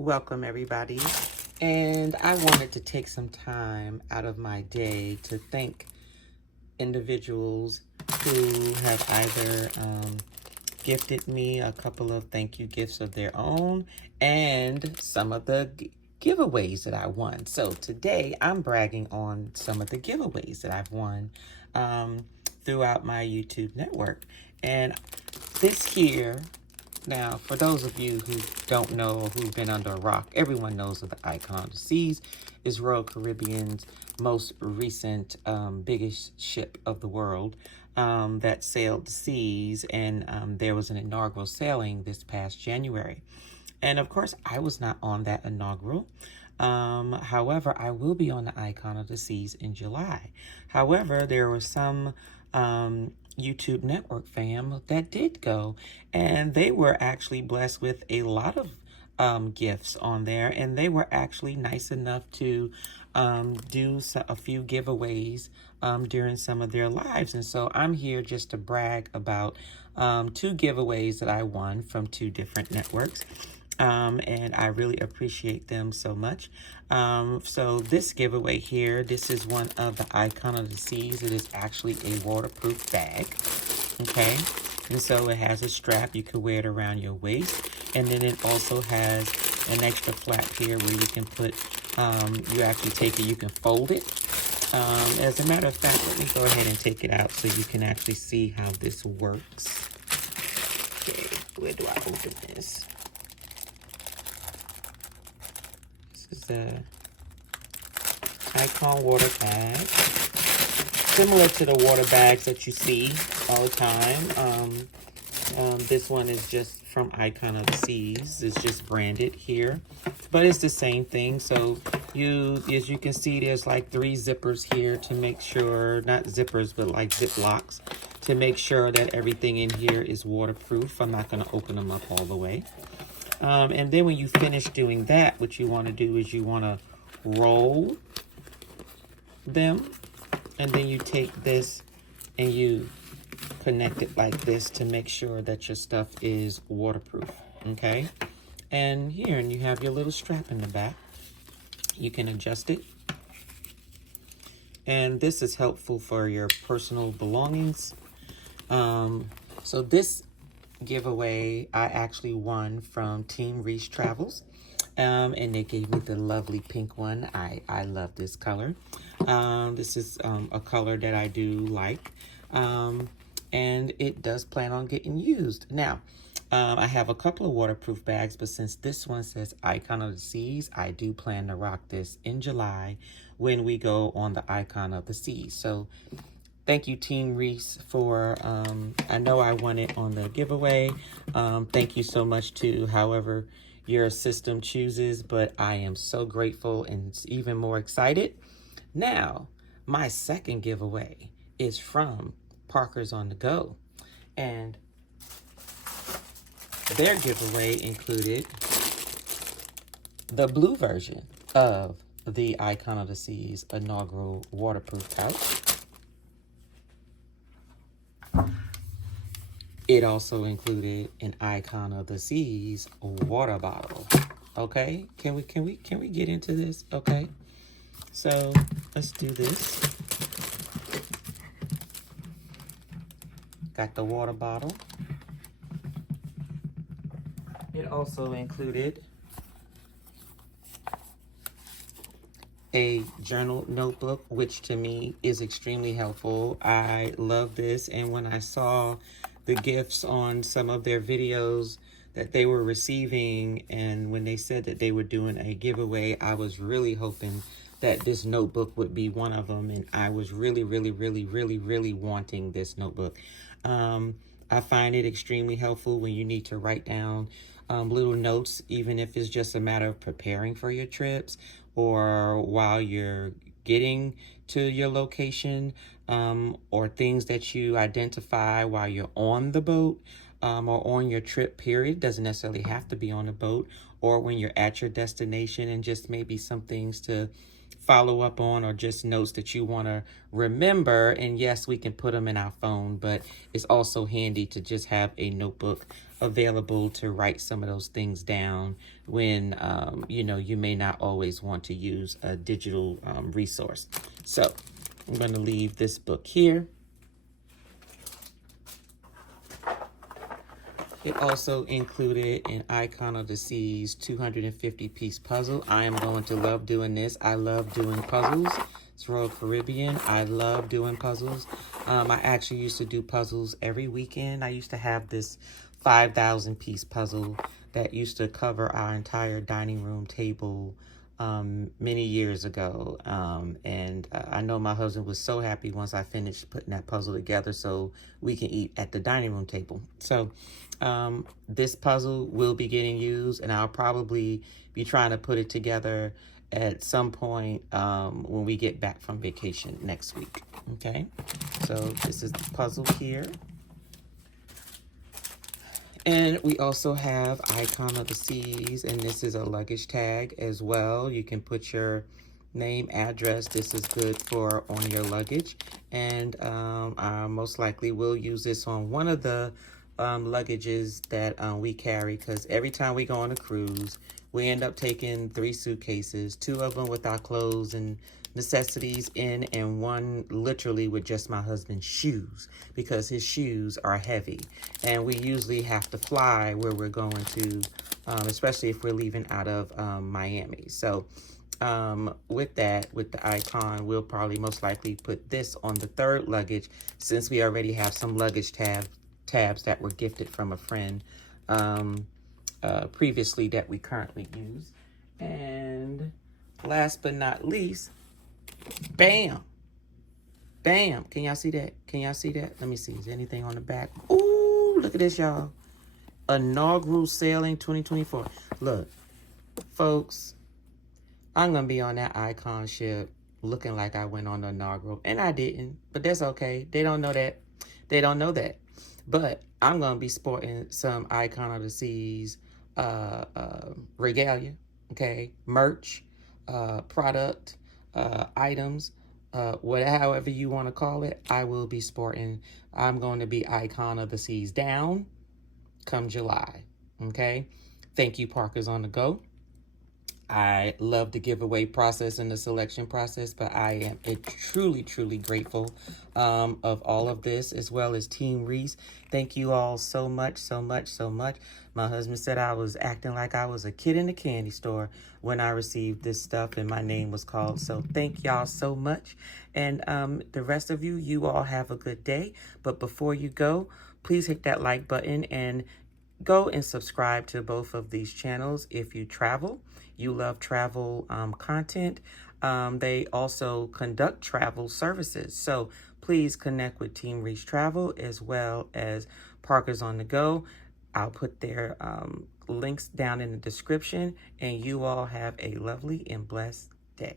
Welcome, everybody. And I wanted to take some time out of my day to thank individuals who have either gifted me a couple of thank you gifts of their own and some of the giveaways that I won. So today I'm bragging on some of the giveaways that I've won throughout my YouTube network. And this here, now, for those of you who don't know or who've been under a rock, everyone knows of the Icon of the Seas is Royal Caribbean's most recent, biggest ship of the world that sailed the seas. And there was an inaugural sailing this past January. And of course, I was not on that inaugural. However, I will be on the Icon of the Seas in July. However, there were some YouTube network fam that did go, and they were actually blessed with a lot of gifts on there, and they were actually nice enough to do a few giveaways during some of their lives. And so I'm here just to brag about two giveaways that I won from two different networks. And I really appreciate them so much. So this giveaway here, this is one of the Icon of the Seas. It is actually a waterproof bag, okay? And so it has a strap. You can wear it around your waist. And then it also has an extra flap here where you can put, you actually take it, you can fold it. As a matter of fact, let me go ahead and take it out so you can actually see how this works. Okay, where do I open this? This is a Icon water bag, similar to the water bags that you see all the time. This one is just from Icon of the Seas. It's just branded here, but it's the same thing. So as you can see, there's like 3 zippers here to make sure, not zippers, but like zip locks to make sure that everything in here is waterproof. I'm not going to open them up all the way. And then when you finish doing that, what you want to do is you want to roll them, and then you take this and you connect it like this to make sure that your stuff is waterproof, okay? And here, and you have your little strap in the back. You can adjust it. And this is helpful for your personal belongings. So this giveaway I actually won from Team Reese Travels, and they gave me the lovely pink one. I love this color. This is a color that I do like, and it does plan on getting used. Now, I have a couple of waterproof bags, but since this one says Icon of the Seas, I do plan to rock this in July when we go on the Icon of the Seas. So thank you, Team Reese, for, I know I won it on the giveaway. Thank you so much to however your system chooses, but I am so grateful and even more excited. Now, my second giveaway is from Parker's on the Go, and their giveaway included the blue version of the Icon of the Seas inaugural waterproof pouch. It also included an Icon of the Seas water bottle. Okay, can we get into this? Okay, so let's do this. Got the water bottle. It also included a journal notebook, which to me is extremely helpful. I love this, and when I saw the gifts on some of their videos that they were receiving, and when they said that they were doing a giveaway, I was really hoping that this notebook would be one of them, and I was really wanting this notebook. I find it extremely helpful when you need to write down little notes, even if it's just a matter of preparing for your trips or while you're getting to your location, or things that you identify while you're on the boat, or on your trip, period. Doesn't necessarily have to be on a boat, or when you're at your destination, and just maybe some things to follow up on, or just notes that you want to remember. And yes, we can put them in our phone, but it's also handy to just have a notebook available to write some of those things down when you know, you may not always want to use a digital resource. So I'm going to leave this book here. It also included an Icon of the Seas 250-piece puzzle. I am going to love doing this. I love doing puzzles. It's Royal Caribbean. I love doing puzzles. I actually used to do puzzles every weekend. I used to have this 5,000-piece puzzle that used to cover our entire dining room table many years ago. I know my husband was so happy once I finished putting that puzzle together so we can eat at the dining room table. So this puzzle will be getting used, and I'll probably be trying to put it together at some point when we get back from vacation next week. Okay, so this is the puzzle here. And we also have Icon of the Seas, and this is a luggage tag as well. You can put your name, address. This is good for on your luggage. And I most likely will use this on one of the luggages that we carry, because every time we go on a cruise, we end up taking 3 suitcases, 2 of them with our clothes and necessities in, and 1 literally with just my husband's shoes, because his shoes are heavy. And we usually have to fly where we're going to, especially if we're leaving out of Miami. So with that, with the Icon, we'll probably most likely put this on the 3rd luggage, since we already have some luggage tabs that were gifted from a friend previously that we currently use. And last but not least, bam, bam. Can y'all see that? Can y'all see that? Let me see. Is there anything on the back? Ooh, look at this, y'all. Inaugural sailing 2024. Look, folks, I'm going to be on that Icon ship looking like I went on the inaugural. And I didn't, but that's okay. They don't know that. They don't know that. But I'm going to be sporting some Icon of the Seas regalia, okay? Merch, product, items, however you want to call it, I will be sporting. I'm going to be Icon of the Seas down come July, okay? Thank you, Parkers on the Go. I love the giveaway process and the selection process, but I am truly, truly grateful of all of this, as well as Team Reese. Thank you all so much, so much, so much. My husband said I was acting like I was a kid in a candy store when I received this stuff and my name was called. So thank y'all so much. And the rest of you, you all have a good day. But before you go, please hit that like button and go and subscribe to both of these channels if you travel. You love travel content. They also conduct travel services. So please connect with Team Reach Travel as well as Parkers on the Go. I'll put their links down in the description, and you all have a lovely and blessed day.